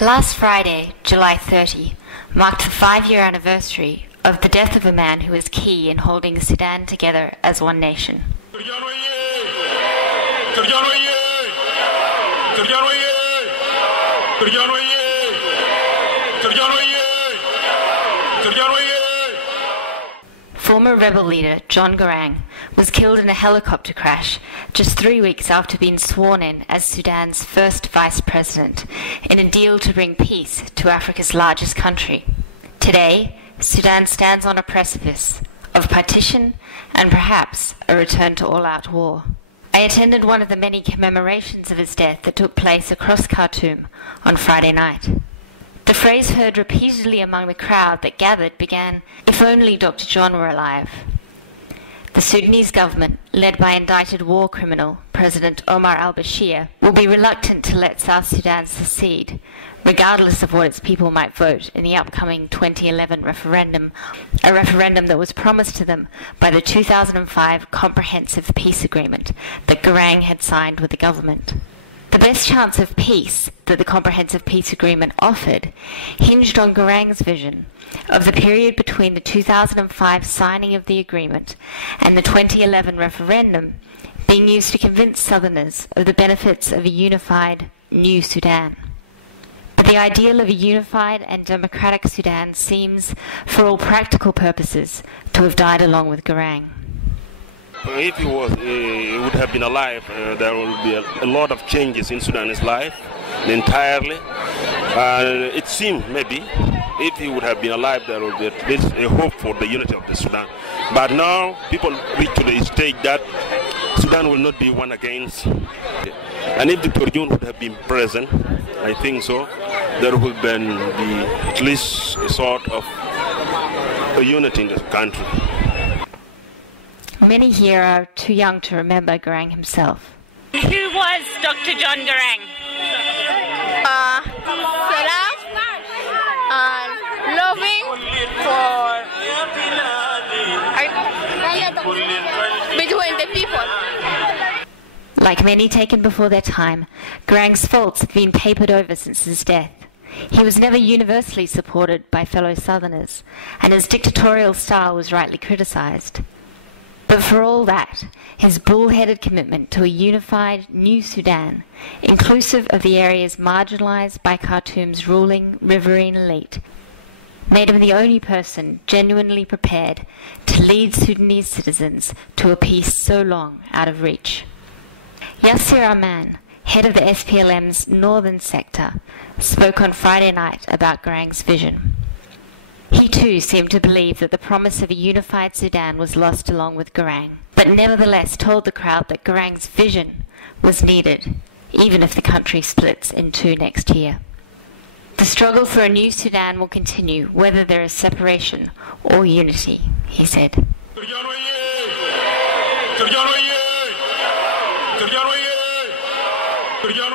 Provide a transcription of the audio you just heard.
Last Friday, July 30, marked the 5-year anniversary of the death of a man who was key in holding Sudan together as one nation. Former rebel leader John Garang was killed in a helicopter crash just 3 weeks after being sworn in as Sudan's first vice president in a deal to bring peace to Africa's largest country. Today, Sudan stands on a precipice of partition and perhaps a return to all-out war. I attended one of the many commemorations of his death that took place across Khartoum on Friday night. The phrase heard repeatedly among the crowd that gathered began, "If only Dr. John were alive." The Sudanese government, led by indicted war criminal President Omar al-Bashir, will be reluctant to let South Sudan secede, regardless of what its people might vote in the upcoming 2011 referendum, a referendum that was promised to them by the 2005 Comprehensive Peace Agreement that Garang had signed with the government. The best chance of peace that the Comprehensive Peace Agreement offered hinged on Garang's vision of the period between the 2005 signing of the agreement and the 2011 referendum being used to convince Southerners of the benefits of a unified new Sudan. But the ideal of a unified and democratic Sudan seems, for all practical purposes, to have died along with Garang. If he would have been alive, there will be a lot of changes in Sudan's life entirely. It seemed maybe if he would have been alive, there would be at least a hope for the unity of the Sudan. But now people reach to the stage that Sudan will not be one against. And if Dr. John would have been present, I think so, there would then be at least a sort of a unity in the country. Many here are too young to remember Garang himself. Who was Dr. John Garang? Salam and loving for between the people. Like many taken before their time, Garang's faults had been papered over since his death. He was never universally supported by fellow Southerners, and his dictatorial style was rightly criticized. But for all that, his bull-headed commitment to a unified new Sudan, inclusive of the areas marginalized by Khartoum's ruling riverine elite, made him the only person genuinely prepared to lead Sudanese citizens to a peace so long out of reach. Yasir Arman, head of the SPLM's northern sector, spoke on Friday night about Garang's vision. He too seemed to believe that the promise of a unified Sudan was lost along with Garang, but nevertheless told the crowd that Garang's vision was needed, even if the country splits in two next year. The struggle for a new Sudan will continue whether there is separation or unity, he said. Sudan